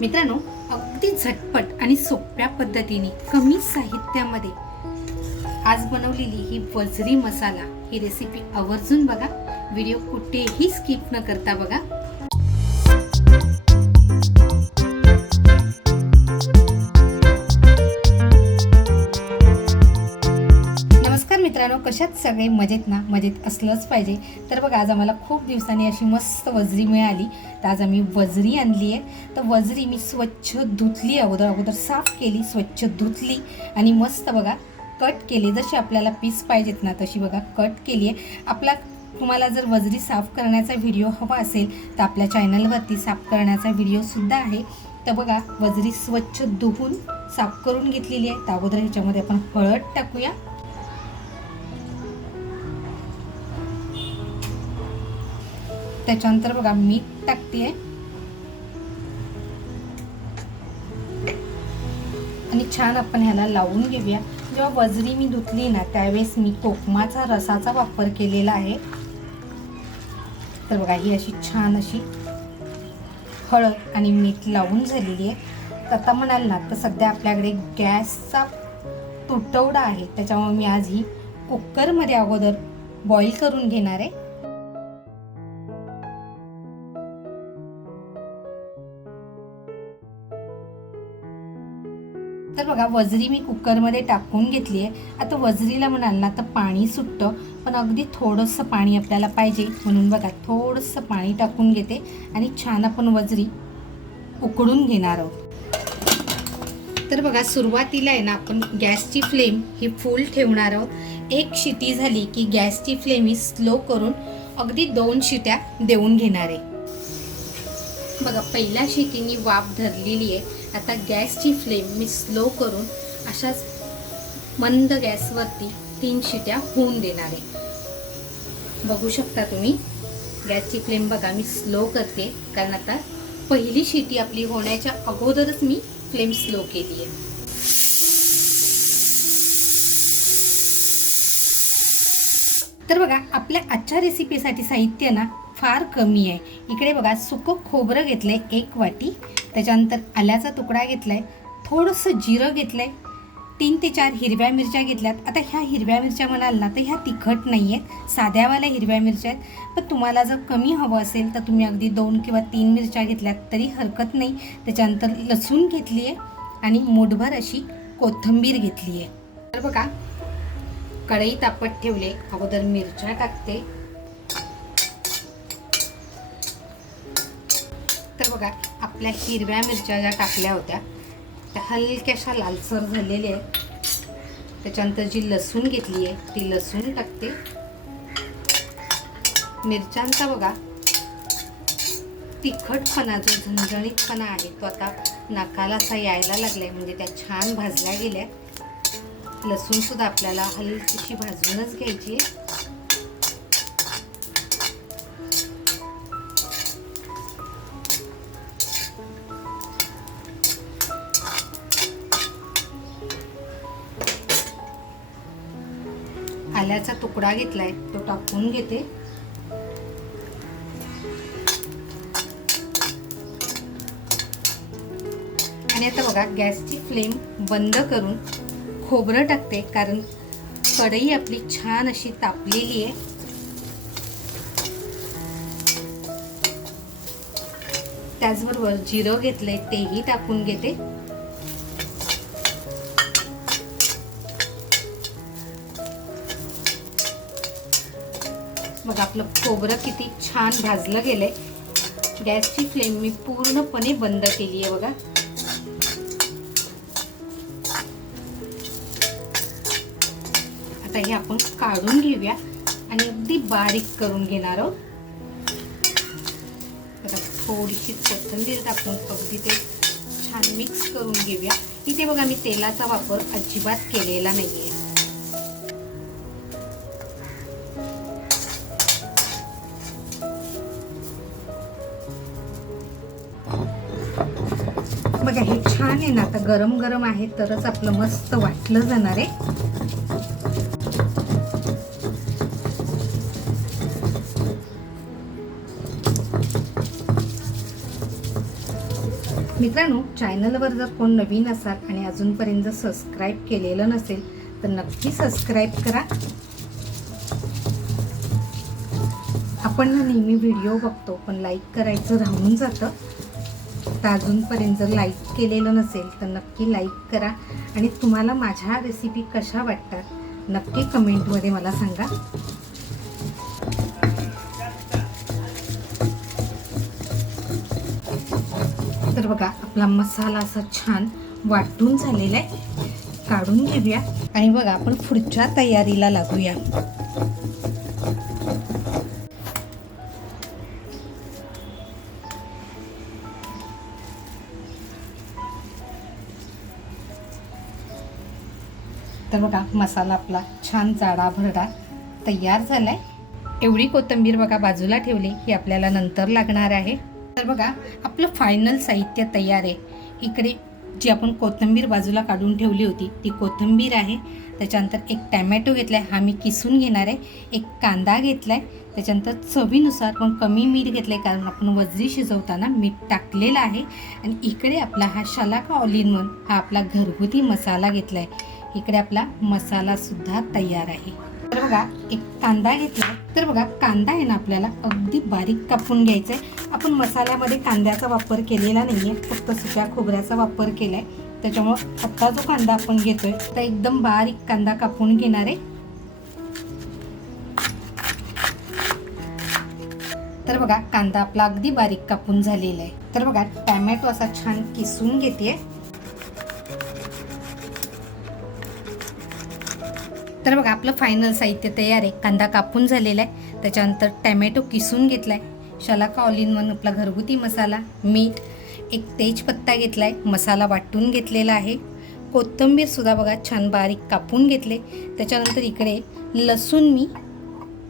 मित्रांनो, अगदी झटपट आणि सोप्या पद्धतीने कमी साहित्यामध्ये आज बनवलेली ही वजरी मसाला ही रेसिपी आवर्जून बघा. व्हिडिओ कुठेही स्किप न करता बघा. नमस्कार मित्रांनो, कशात सगळे मजेत ना? मजेत असलंच पाहिजे. तर बघा, आज आम्हाला खूप दिवसांनी अशी मस्त वजरी मिळाली. तर आज आम्ही वजरी आणली आहे. तर वजरी मी स्वच्छ धुतली, अगोदर साफ केली, स्वच्छ धुतली आणि मस्त बघा कट केली. जशी आपल्याला पीस पाहिजेत ना तशी बघा कट केली आहे. तुम्हाला जर वजरी साफ करण्याचा व्हिडिओ हवा असेल तर आपल्या चॅनलवरती साफ करण्याचा व्हिडिओसुद्धा आहे. तर बघा, वजरी स्वच्छ धुवून साफ करून घेतलेली आहे. तर अगोदर ह्याच्यामध्ये आपण हळद टाकूया. त्याच्यानंतर बघा मीठ टाकते आणि छान आपण ह्याला लावून घेऊया. जेव्हा वजरी मी धुतली ना त्यावेळेस मी कोकमाचा रसाचा वापर केलेला आहे. तर बघा, ही अशी छान अशी हळद आणि मीठ लावून झालेली आहे. तर आता म्हणाल ना तर सध्या आपल्याकडे गॅसचा तुटवडा आहे, त्याच्यामुळे मी आज ही कुकरमध्ये अगोदर बॉईल करून घेणार आहे. तर बघा, वजरी मी कुकरमध्ये टाकून घेतली आहे. आता वजरीला म्हणाल ना तर पाणी सुटतं, पण अगदी थोडंसं पाणी आपल्याला पाहिजे, म्हणून बघा थोडंसं पाणी टाकून घेते आणि छान आपण वजरी उकळून घेणार आहोत. तर बघा, सुरुवातीला आहे ना आपण गॅसची फ्लेम ही फुल ठेवणार आहोत. एक शिटी झाली की गॅसची फ्लेम ही स्लो करून अगदी 2 शिट्या देऊन घेणार आहे. बघा, पहिल्या शिटीनी वाफ धरलेली आहे. आता गॅसची फ्लेम मी स्लो करून अशाच मंद गॅसवरती 3 शिट्या होऊन देणार आहे. बघू शकता तुम्ही, गॅसची फ्लेम बघा मी स्लो करते, कारण आता पहिली शिटी आपली होण्याच्या अगोदरच मी फ्लेम स्लो केली आहे. तर बघा, आपल्या आजच्या रेसिपीसाठी साहित्य ना फार कमी आहे. इकडे बघा, सुकं खोबरं घेतलंय 1 वाटी, त्याच्यानंतर आल्याचा तुकडा घेतलाय, थोडंसं जिरं घेतलंय, 3 ते 4 हिरव्या मिरच्या घेतल्यात. आता ह्या हिरव्या मिरच्या म्हणाल ना तर ह्या तिखट नाही आहेत, साध्यावाल्या हिरव्या मिरच्या आहेत. पण तुम्हाला जर कमी हवं असेल तर तुम्ही अगदी 2 किंवा 3 मिरच्या घेतल्यात तरी हरकत नाही. त्याच्यानंतर लसूण घेतली आहे आणि मूठभर अशी कोथिंबीर घेतली आहे. तर बघा, कढई तापत ठेवले, अगोदर मिरच्या टाकते. तर बघा, आपल्या हिरव्या मिरच्या ज्या टाकल्या होत्या त्या हलक्याशा लालसर झालेल्या आहेत. त्याच्यानंतर जी लसूण घेतली आहे ती लसूण टाकते. मिरच्यांचा बघा तिखटपणा, जो झणझणीतपणा आहे तो आता नाकाला असा यायला लागलाय, म्हणजे त्या छान भाजल्या गेल्या. लसूण सुद्धा आपल्याला हलकीशी भाजूनच घ्यायची आहे. आल्याचा तुकडा घेतलाय तो टाकून घेते. आणि आता बघा, गॅसची फ्लेम बंद करून खोबरं टाकते, कारण कढई आपली छान अशी तापलेली आहे. त्याचबरोबर जिरं घेतलंय तेही टाकून घेते. मग आपलं खोबरं किती छान भाजलं गेलंय. गॅसची फ्लेम मी पूर्णपणे बंद केली आहे बघा. आता हे आपण काढून घेऊया आणि अगदी बारीक करून घेणार आहोत. आता थोडीशी कोथिंबीर टाकून अगदी ते छान मिक्स करून घेऊया. इथे बघा, मी तेलाचा वापर अजिबात केलेला नाहीये. बघा, हे छान आहे ना, आता गरम गरम आहे तरच आपलं मस्त वाटलं जाणार आहे. मित्रांनो, चॅनलवर जर कोण नवीन असाल आणि अजूनपर्यंत जर सबस्क्राईब केलेलं नसेल तर नक्की सबस्क्राईब करा. आपण नेहमी व्हिडिओ बघतो पण लाईक करायचं राहून जातं. तर अजूनपर्यंत जर लाईक केलेलं नसेल तर नक्की लाईक करा आणि तुम्हाला माझ्या रेसिपी कशा वाटतात नक्की कमेंटमध्ये मला सांगा. तर बघा, आपला मसाला असा छान वाटून झालेला आहे. काढून घेऊया आणि बघा आपण पुढच्या तयारीला लागूया. तर बघा, मसाला आपला छान जाडा भरडा तयार झालाय. एवढी कोथिंबीर बघा बाजूला ठेवली, ही आपल्याला नंतर लागणार आहे. तर बघा, आपलं फायनल साहित्य तयार आहे. इकडे जी आपण कोथिंबीर बाजूला काढून ठेवली होती ती कोथिंबीर आहे. त्याच्यानंतर एक टॅमॅटो घेतलाय, हा मी किसून घेणार आहे. एक कांदा घेतलाय, त्याच्यानंतर चवीनुसार पण कमी मीठ घेतलंय कारण आपण वजरी शिजवताना मीठ टाकलेलं आहे. आणि इकडे आपला हा शलाका ऑल इन वन हा आपला घरगुती मसाला घेतलाय. इकडे आपला मसाला सुद्धा तयार आहे. तर बघा, एक कांदा घेतला. तर बघा, कांदा आहे ना आपल्याला अगदी बारीक कापून घ्यायचा आहे. आपण मसाल्यामध्ये कांद्याचा वापर केलेला नाहीये, फक्त सुक्या खोबऱ्याचा वापर केलाय. त्याच्यामुळं आता जो कांदा आपण घेतोय तर एकदम बारीक कांदा कापून घेणार आहे. तर बघा, कांदा आपला अगदी बारीक कापून झालेला आहे. तर बघा, टॅमॅटो असा छान किसून घेते. तर बघा, आपलं फायनल साहित्य तयार आहे. कांदा कापून झालेला आहे, त्याच्यानंतर टॅमॅटो किसून घेतलाय, शलाका ऑल इन वन आपला घरगुती मसाला, मीठ, एक तेजपत्ता घेतलाय, मसाला वाटून घेतलेला आहे. कोथिंबीर सुद्धा बघा छान बारीक कापून घेतले. त्याच्यानंतर इकडे लसूण मी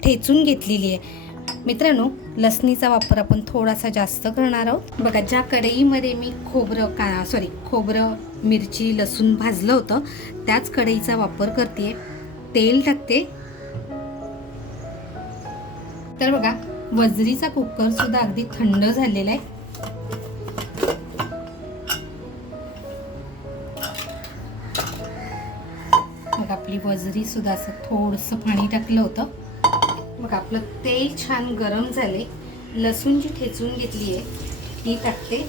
ठेचून घेतलेली आहे. मित्रांनो, लसणीचा वापर आपण थोडासा जास्त करणार आहोत. बघा, ज्या कढईमध्ये मी खोबरं, मिरची, लसूण भाजलं होतं त्याच कढईचा वापर करते. तेल टाकते. तर बघा, वजरीचा कुकर सुद्धा अगदी थंड झालेला आहे. बघा, आपली वजरी सुद्धा असं थोडंसं पाणी टाकलं होतं. बघा, आपलं तेल छान गरम झाले. लसूण जी ठेचून घेतली आहे ती टाकते.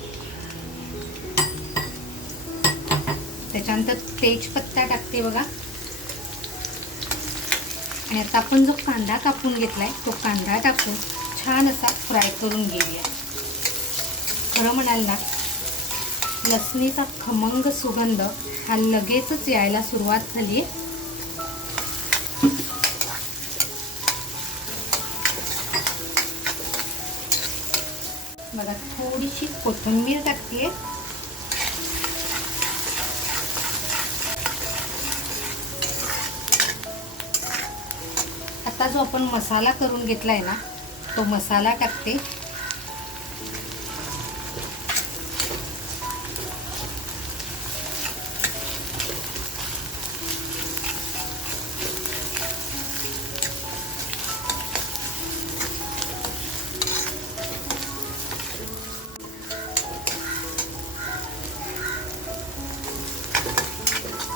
त्याच्यानंतर तेजपत्ता टाकते बघा. आणि आता आपण जो कांदा कापून घेतलाय तो कांदा टाकून छान असा फ्राय करून घेऊया. खरं म्हणाल ना, लसणीचा खमंग सुगंध हा लगेचच यायला सुरुवात झाली आहे. बघा, थोडीशी कोथिंबीर टाकते. आता जो आपण मसाला करून घेतलाय ना तो मसाला टाकते.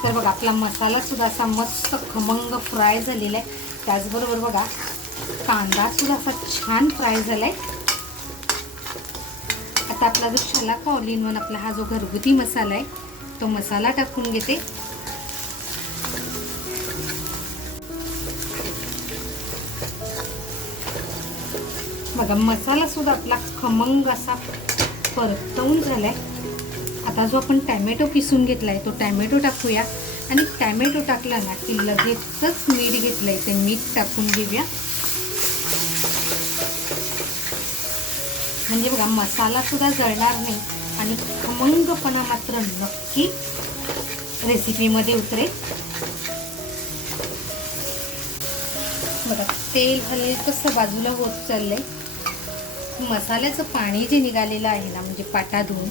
तर बघा, आपला मसाला सुद्धा असा मस्त खमंग फ्राय झालेला आहे. त्याचबरोबर बघा, कांदा सुद्धा असा छान फ्राय झालाय. आता आपला जो शलाका ऑल इन वन आपला हा जो घरगुती मसाला आहे तो मसाला टाकून घेते. बघा, मसाला सुद्धा आपला खमंग असा परतवून झालाय. आता जो आपण टॅमॅटो किसून घेतलाय तो टॅमॅटो टाकूया. आणि टॅमॅटो टाकला ना की लगेचच मीठ घेतलंय ते मीठ टाकून घेऊया. म्हणजे बघा, मसाला सुद्धा जळणार नाही आणि खमंगपणा मात्र नक्की रेसिपीमध्ये उतरेल. बघा, तेल हल्ली कसं बाजूला होत चाललंय. मसाल्याचं पाणी जे निघालेलं आहे ना, म्हणजे पाटा धुवून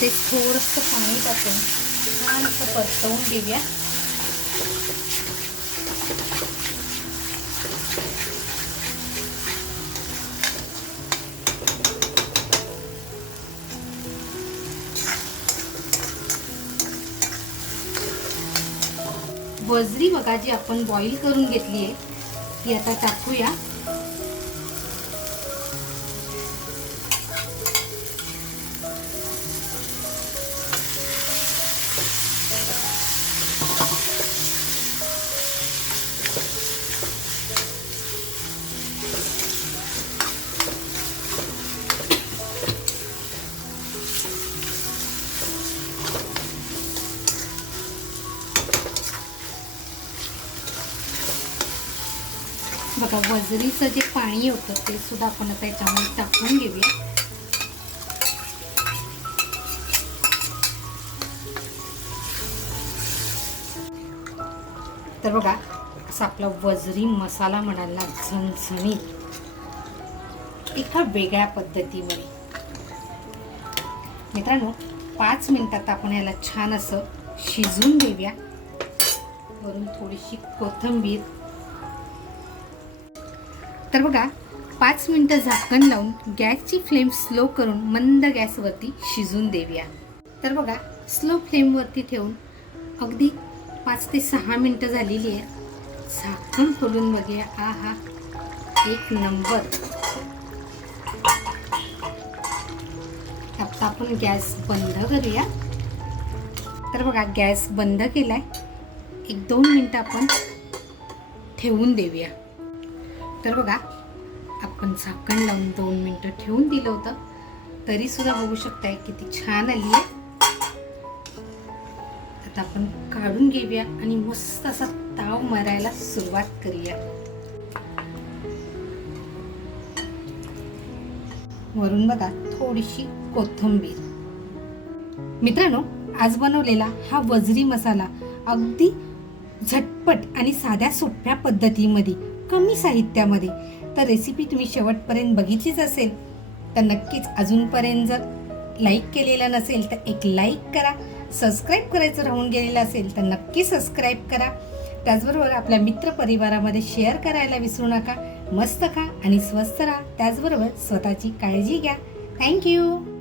ते थोडंसं पाणी टाकून छान असं परतवून घेऊया. वजरी बघा जी आपण बॉईल करून घेतली आहे ती आता टाकूया. बघा वजरीचं जे पाणी होतं ते सुद्धा आपण आता याच्यामध्ये टाकून घेऊया. तर बघा असा आपला वजरी मसाला म्हणाल ना झणझणीत एका वेगळ्या पद्धतीमध्ये. मित्रांनो 5 मिनिटात आपण याला छान असं शिजवून घेऊया. वरून थोडीशी कोथिंबीर. तर बघा 5 मिनिटं झाकण लावून गॅसची फ्लेम स्लो करून मंद गॅसवरती शिजून देऊया. तर बघा स्लो फ्लेमवरती ठेवून अगदी 5 ते 6 मिनिटं झालेली आहे. झाकण खोलून बघूया. आहा एक नंबर. आता आपण गॅस बंद करूया. तर बघा गॅस बंद केलाय. 1-2 मिनिटं आपण ठेवून देऊया. तर बघा आपण झाकण लावून 2 मिनिटं ठेवून दिलं होतं तरी सुद्धा बघू शकताय किती छान आली आहे. आता आपण काढून घेऊया आणि मस्त असा ताव मारायला सुरुवात करूया. वरून बघा थोडीशी कोथिंबीर. मित्रांनो आज बनवलेला हा वजरी मसाला अगदी झटपट आणि साध्या सोप्या पद्धतीमध्ये कमी साहित्यामध्ये. तर रेसिपी तुम्ही शेवटपर्यंत बघितलीच असेल तर नक्कीच अजूनपर्यंत जर लाईक केलेलं नसेल तर एक लाईक करा. सबस्क्राईब करायचं राहून गेलेलं असेल तर नक्की सबस्क्राईब करा. त्याचबरोबर आपल्या मित्रपरिवारामध्ये शेअर करायला विसरू नका. मस्त खा आणि स्वस्त राहा. त्याचबरोबर स्वतःची काळजी घ्या. थँक्यू.